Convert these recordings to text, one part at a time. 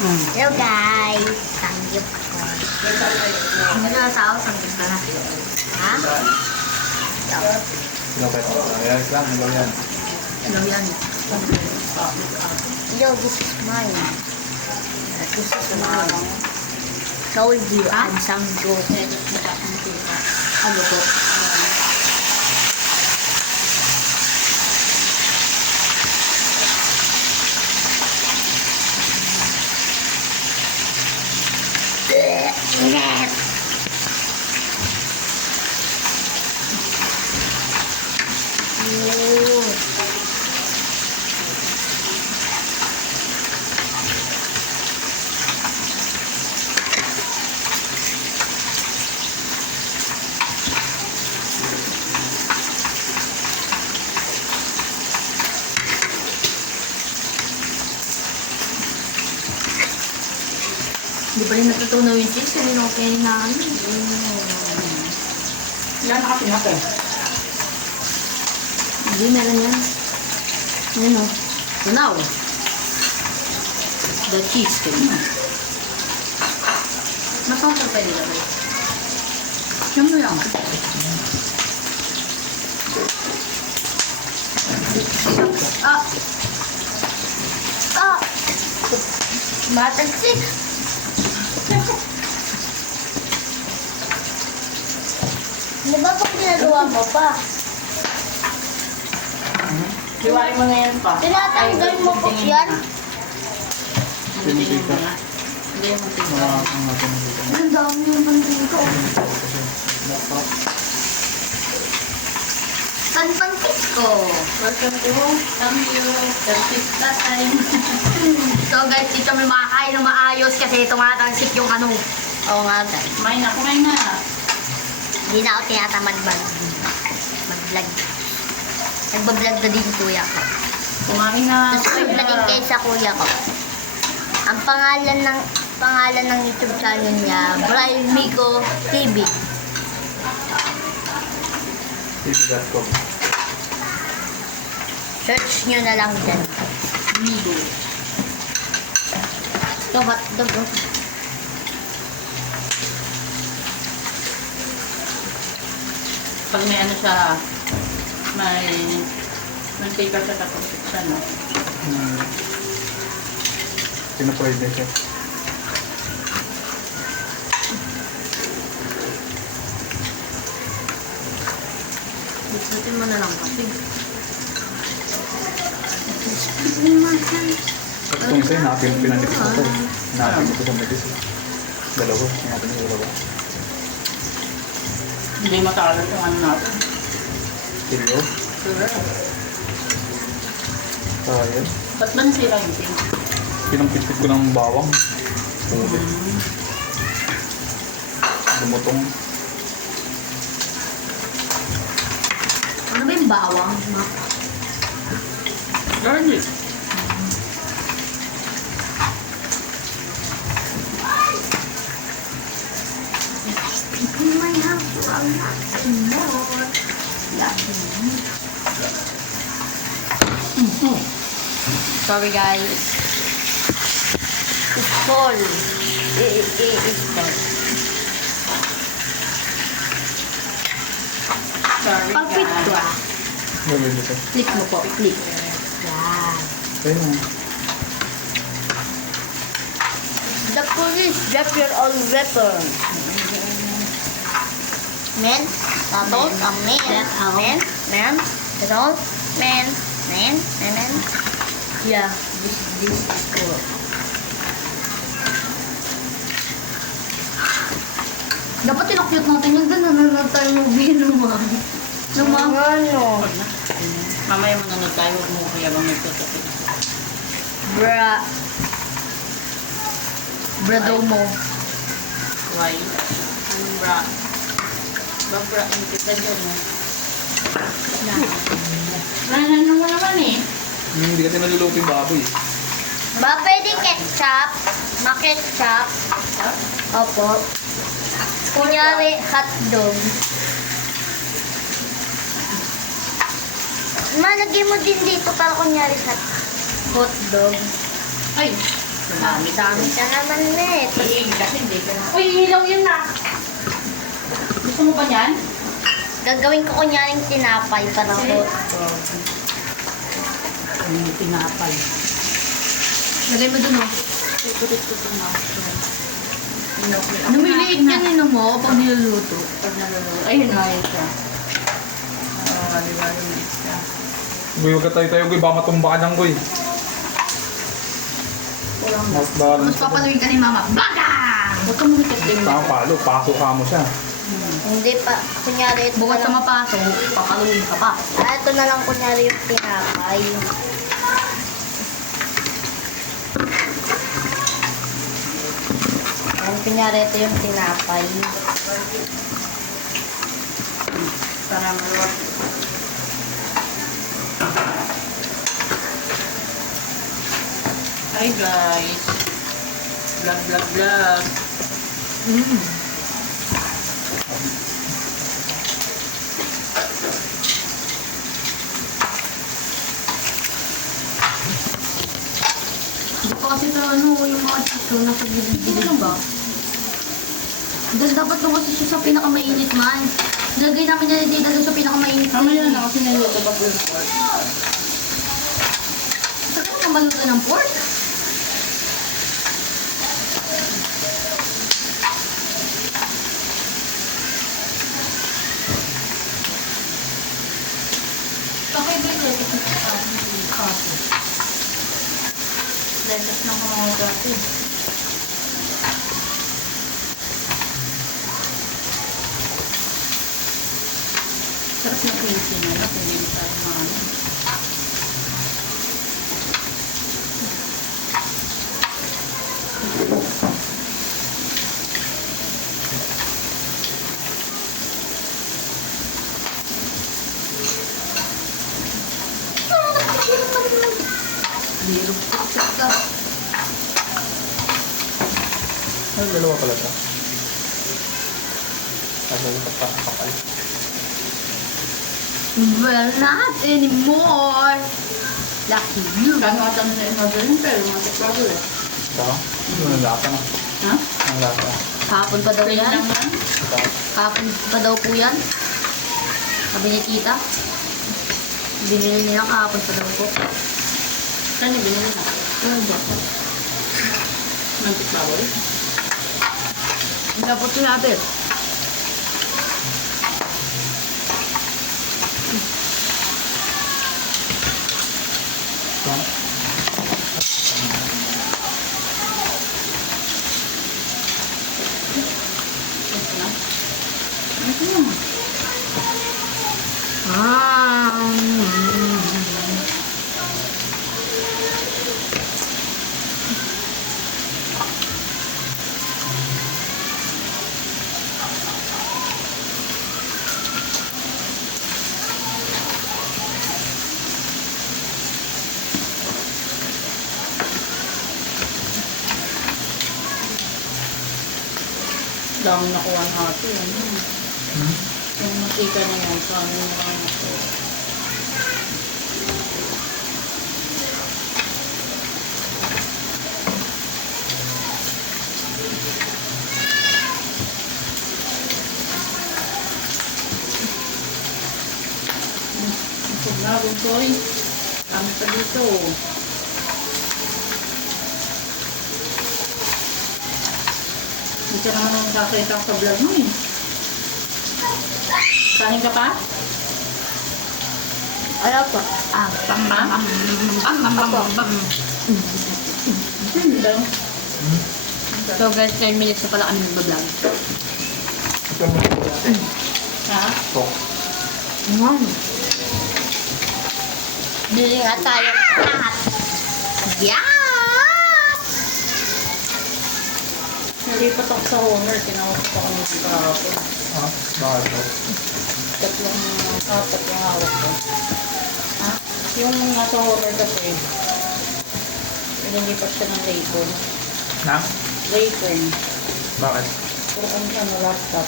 Hello guys. Sanggip ako. Ano na sa ako? Sanggip ka na. Ha? Sinapay ko. Ayan lang, nagaw yan. Ano yan? Yo, this is mine. This is mine. Told you, I'm sanggip. Ano po? Hindi pa rin natutunaw yung cheese. Kanina ko kayo na ano. Yan nakasin natin. Hindi, meron yan. Ano? Tunaw. The cheese kanina. Masang pa pwede na ba? Yan mo lang. Ah! Ah! Matagsik! Di ba pag ginagawa mo pa? Hiwain mo na yan pa. Tinatanggal mo po yan? Hindi mo na. Hindi mo tingnan. Ang natin dito. Ang dami yung banding ko. Panpangkis ko. Welcome to Samyo. Terpista time. So guys, dito may makakain na maayos kasi tumatansik yung ano. Oo nga guys. Kumain na, kumain na. Hindi na ako tinatamad mag-vlog. Nagbablog na din kuya ko. Kumain na. Tapos may vlogging kayo sa kuya ko. Ang pangalan ng YouTube channel niya, Brian Mico TV. TV.com. Search nyo na lang dyan. Migo. Ito hotdog. Oh. Pag may ano siya, may paper sa tapos siya, no? Pinaproid na siya. Bisatin mo na lang kasi. Itong isa yung pinanipis ko to. Napin ko sa medis. Dalawa. Natin yung dalawa. Hindi matagal yung ano natin. Seryo? Sure. Kaya. Ba't ba nasira yung pin? Pinampitit ko ng bawang. Tubig. Lumutong. Ano ba yung bawang? Garlic. In my house, so I'm not more. Sorry guys. It's full. It's full. Sorry, Pag-flip ko ah. Gawin dito. Flip mo po. Flip. Yan. Ayun. The police drop your own weapon. Men, tapos, men, men, tapos, men. Yeah, this is cool. Dapat tinakyot natin yung gano'n na tayo movie naman. Ano? Mamaya mo nanood tayo, huwag mo kaya bang nagtutupin. Bra. Bradomo. Why? Anong bra? Babra, yung kita dyan, no? Nanan mo naman eh. Hindi kasi naluluto yung baboy. Ba, pwede ketchup? Ma-ketchup? Opo. Kunyari, hotdog. Malagay mo din dito para kunyari hotdog. Ay, Sumami ka. Dami ka naman eh. Kasi hindi ka na. Uy, ilaw yun na. Gusto mo ba yan? Gagawin ko kunyaring tinapay para ko. Ano yung pinapay? Lagay mo dun oh. Favorite ko itong mushroom. Namiliit yan yun mo pag niluluto. Pag naluluto. Ayun na, yun siya. Liwalo na siya. Guy, huwag ka tayo-tayo, Guy. Baka matumba ka dyan, Guy. Walang Mas balance. Tapos papaluin ka ni mama. Bagang! Huwag ka muna din. Tama palo, paso ka mo siya. Hindi pa. Kunyari ito Bukod na sa lang. mapasok, papaluin ka pa. Ito na lang kunyari yung tinapay. Kunyari ito yung tinapay. Para maluwag. Hi guys. Vlog, vlog, vlog. Hindi pa kasi ito yung mga chicho na sa gilid-gilid ba? Dahil dapat lumasin siya sa pinakamainit man. Lagay namin niya dito dahil sa pinakamainit. Mamaya na kasi niluto pa po yung pork. Saka ka maluto ng pork? Bakit ba yung lettuce ng kaso? Lettuce ng mga gato. Sarap na pinsi na lang kung hindi tayo maano. Biro po ka. Ay, dalawa pala ito. Dalawa pa kapal. Well, not anymore. Lucky you. Kano ata na in-order yun pero matik bago eh. Ito? Ano ang lata na? Ha? Ang lata. Kahapon pa daw Plain yan. lang yan? Ito. Kahapon pa daw po yan. Sabi ni tita. Binili nila kahapon pa daw po. Kanya binili na. Ano ba? Matik bago eh. Ang dapat natin. Ito. Ito na. Ito na. Dami nakuha natin. Hmm? Yung masika na yan, sa amin na lang ako. Busog na, bunsoy. Kami pa dito. Hindi ka naman nung kakita sa vlog mo eh. Kanin ka pa? Ano po? Hindi daw. So guys, 10 minutes na pala kami nag-vlog. Ito mo. Ha? Ito. Bili nga tayo lahat. Yeah! Nalipat ako sa Honor. Tinawag ko ako ng kahapon. Ha? Bakit ito? Tatlong apat yung hawak ko. Ha? Yung nasa Honor kasi, pinilipat siya ng Raycon. Na? Raycon. Bakit? Puro kami ano, laptop.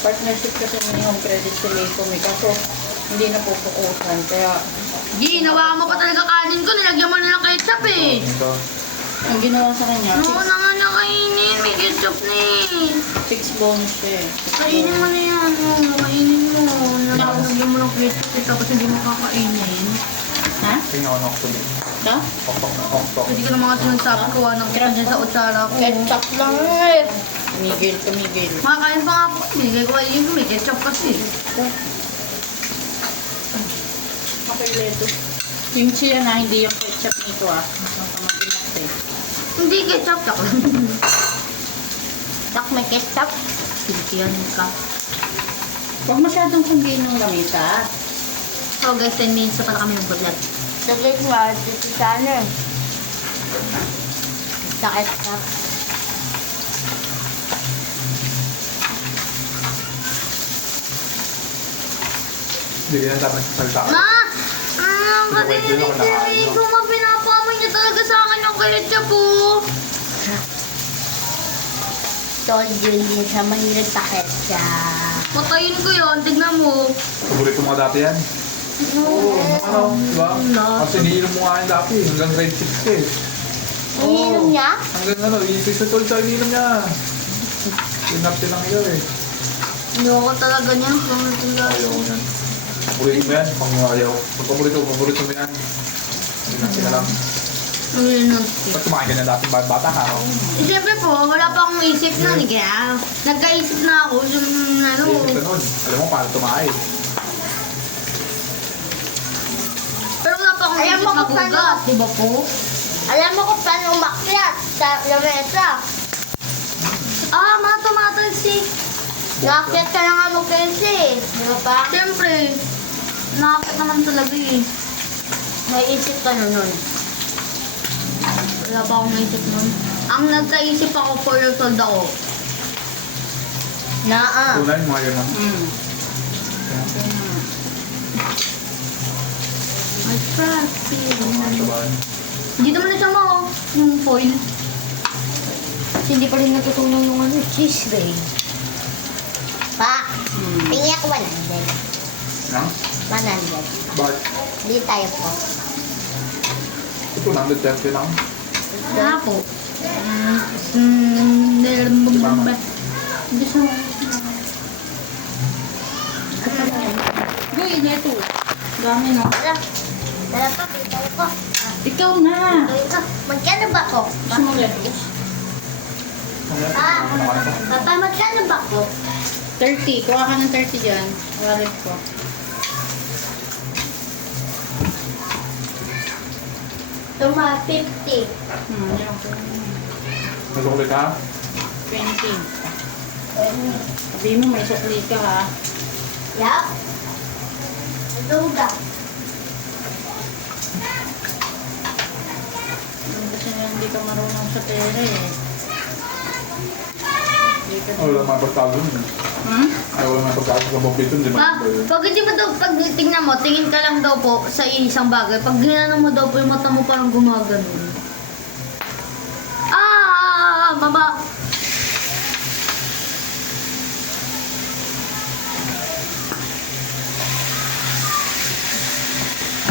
Partnership kasi may home credit sa Raycon eh. Kaso, hindi na pupukusan. Kaya, Ginawa mo pa talaga kanin ko. Nilagyan mo na ng ketchup eh. Ito. Ang ginawa sa kanya, Oo na nga nakainin. May ketchup na eh. 6 bones siya eh. Kainin mo na yan. Oo, kainin mo. Nakalagyan mo ng ketchup eh, tapos hindi mo kakainin. Ha? Tingnan ko na ako tuloy. Ito? Oktok. Hindi ka na mga sinasabi ko. Anong kita dyan sa utsara ko. Ketchup lang eh. Tumigil, tumigil. Makakain pa nga po. Bigay ko kayo yung may ketchup kasi. Okay, leto. Yung siya na, hindi yung ketchup nito ah. Ang pamaginat eh. Hindi ketchup. Tak lang. Tak may ketchup. Silkiyan ka. Huwag masyadong sundin ng lamisa. So guys, 10 minutes na pala kami mag-vlog. Saglit nga, dito sa ano eh. Sa ketchup. Hindi ka na dapat salita. Ma! Pati Pinakwento na hindi kinakain si mo. Rico, ma, pinapaman niya talaga sa akin yung ketchup po. Told you, hindi siya mahilig sa ketchup. Patayin ko yun, tignan mo. Paborito mo nga dati yan. Oo, ano, diba? Wala. Kasi iniinom mo nga yan dati, hanggang grade 6 eh. Iniinom niya? Hanggang ano, ipis na tol sa iniinom niya. Pinapti lang ito eh. Ayoko talaga niyan. Pumutula. Ayaw mo yan. Paborito mo yan, pang ayaw. Pag paborito mo yan. Hindi na sila lang. Ba't kumain ka na dati bata ka? Oh? Eh, siyempre po, wala pa akong isip na. Kaya, nagkaisip na ako yung ano. Isip ka nun. Alam mo paano tumain. Pero wala pa akong Alam isip mo na kung paano- bugas, di ba po? Alam mo kung paano umakyat sa lamesa. Ah, matumatalsik. Nakakyat ka na nga mag-kensi. Di ba pa? Siyempre, nakakit naman talaga eh. May isip ka na nun. Wala pa akong naisip nun. Ang nagkaisip ako, 4 years old ako. Tunay, mga ganun. I trust you. Mga sabahan. Hindi naman na siya yung foil. Kasi hindi pa rin natutunan yung ano, cheese ray. Pa, tingin ako 100. Ano? 100. Bakit? Hindi tayo po. Ito, 130 lang. Wala po. Hindi siya. Uy, neto. Dami no. Tara. Tara pa, tayo po. Ikaw na. Tayo ka. Magkano ba ko? Gusto mo lettuce? Papa, magkano ba ko? 30. Kuha ka ng 30 dyan. Wallet ko. Tuma, 50. Yan ko. Nasukulit ha? 20. Sabi mo may sukli ka ha. Yup. Duga. Kasi hindi ka marunong sa pera eh. Hindi ka Wala mga pagkalo nun. Ay, wala mga pagkalo sa bobito. Hindi Pa, man. pag hindi mo daw, pag tingnan mo, tingin ka lang daw po sa isang bagay. Pag ginanong mo daw po, yung mata mo parang gumagano. Baba.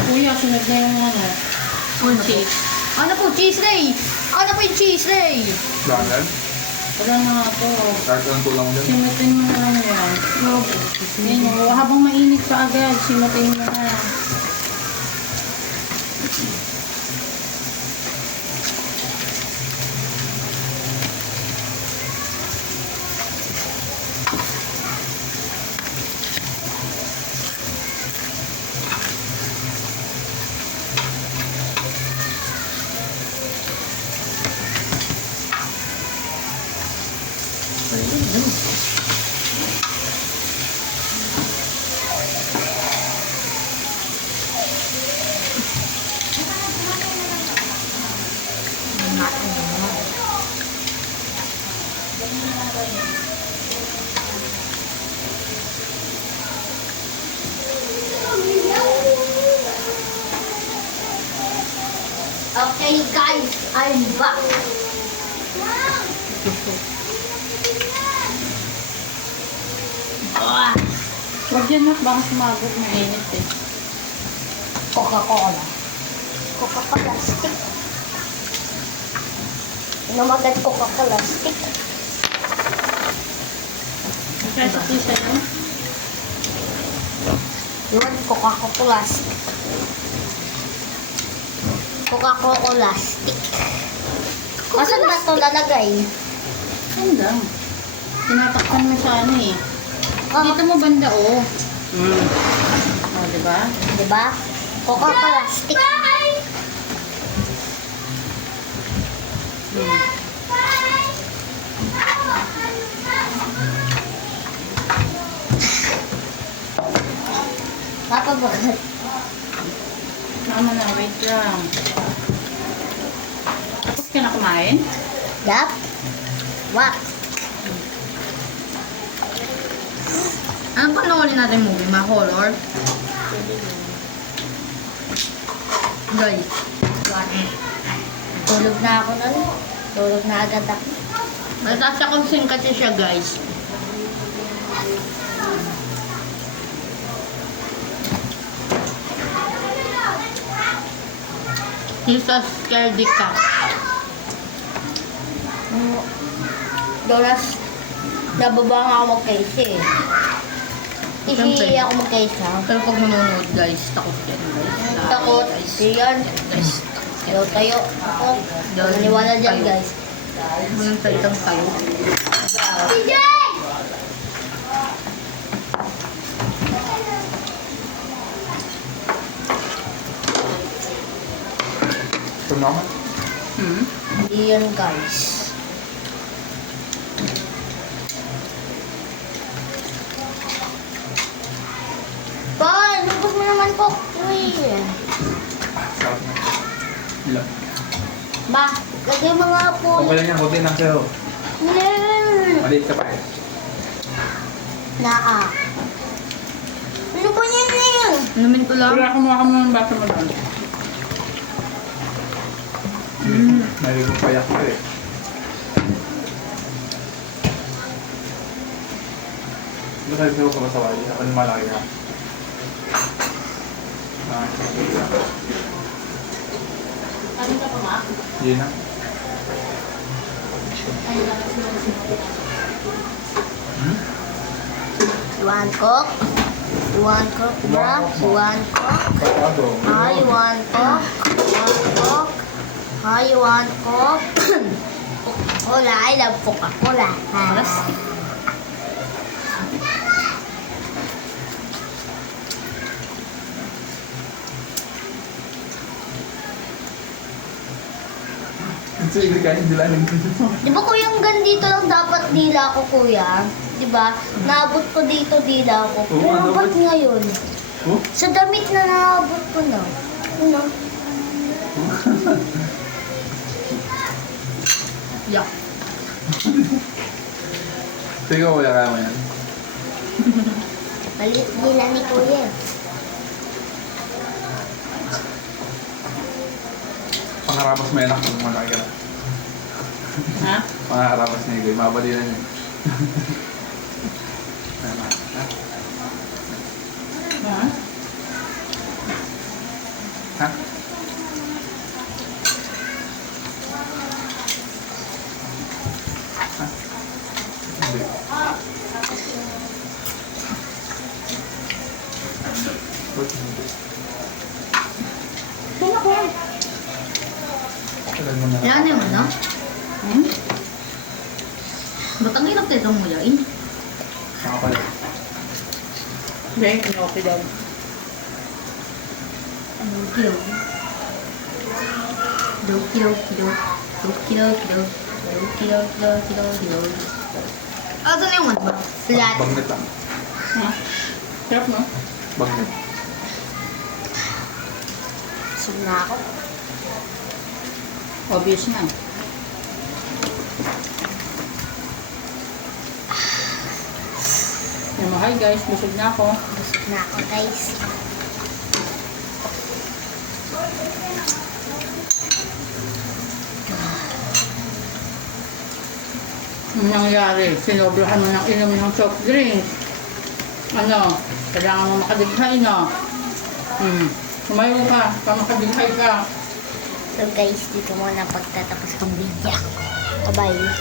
Kuya, sunod na yung ano. Ano po? Ano po, cheese ray? Ano po yung cheese ray? Dahil, Wala na nga po. kahit anong tulang dyan. Simutin mo na lang yan. Yan o, habang mainit pa agad, simutin mo na. Okay guys, I'm back. Huwag yan nak, baka sumabot na init eh. Coca-Cola. Coca-Cola stick. Namagat ko kakalastik. Kaya sa pisa yun. Yun, Coca-Cola stick. Coca-Cola stick. Masan na ito lalagay? Yan lang. Tinatakpan mo sa ano eh. Dito mo banda oh. O, diba? Diba? Coca-Cola stick. Napabagat. Tama na, wait lang. Tapos ka na kumain? Yup. What? Ano panoorin natin movie? Mga horror? Guys. What? Tulog na ako nun. Tulog na agad ako. Natasya consent kasi siya guys. He's a scaredy cat. Doras, nababa nga ako magkaisa eh. Siyempre. Hindi ako magkaisa. Pero pag manonood guys, takot yan guys. Takot. Yan. Guys, Tayo. Ako. Maniwala dyan guys. walang salitang tayo. CJ! Ito naman. Hindi yan guys. Paul, lubos mo naman po. Uy. Sarap na. Ilan? Ba, lagay mo nga po. Okay lang yan, kunti lang sa'yo. Maliit ka pa eh. Naa. Ano ba yan na yan? Inumin ko lang. Wala, kumuha ka muna ng bata mo doon. Narinig mo payak ko eh. Ito kayo sa'yo ka masawali. Ako yung malaki ka. Ano ka pa ma? Yun na. You want coke? You want coke, bro? You want coke? Kapado. You want coke? You want coke? You want coke? Coca-Cola. I love Coca-Cola. Sige, kaya hindi lang Di ba kuya hanggang dito lang dapat dila ko kuya? Di ba? Naabot ko dito dila ko. Oo, Pero dapat. ba't ngayon? Oh? Sa damit na naabot ko na. Ano? Yak. Sige, kuya, kaya mo yan. Maliit dila ni kuya. Pangarabas mo yan ako kung malaki ka na. Ha? Pangarabas niya, Igoy. Mabalinan niya. Ayan na. Ha? Ha? Ha? Ha? Hindi. Ba't hindi? Sino ko yan? Tagal mo na. Yan yung ano? Ba't ang hirap nitong muyain? Saka pala. Hindi, okay daw. Dokiyo. Dokiyo, kido. Dokiyo, kido. Dokiyo, kido, kido, kido. Ah, ito na yung ano ba? Flat. Bagnet lang. Ha? Sarap no? Bagnet. Saan na ako? Obvious na. Hi guys, busog na ako. Busog na ako guys. Ang nangyari, sinobrahan mo ng inom ng soft drinks. Ano, kailangan mo makadighay, no? Tumayo ka, para makadighay ka. So guys, dito muna pagtatapos kong video. Bye-bye.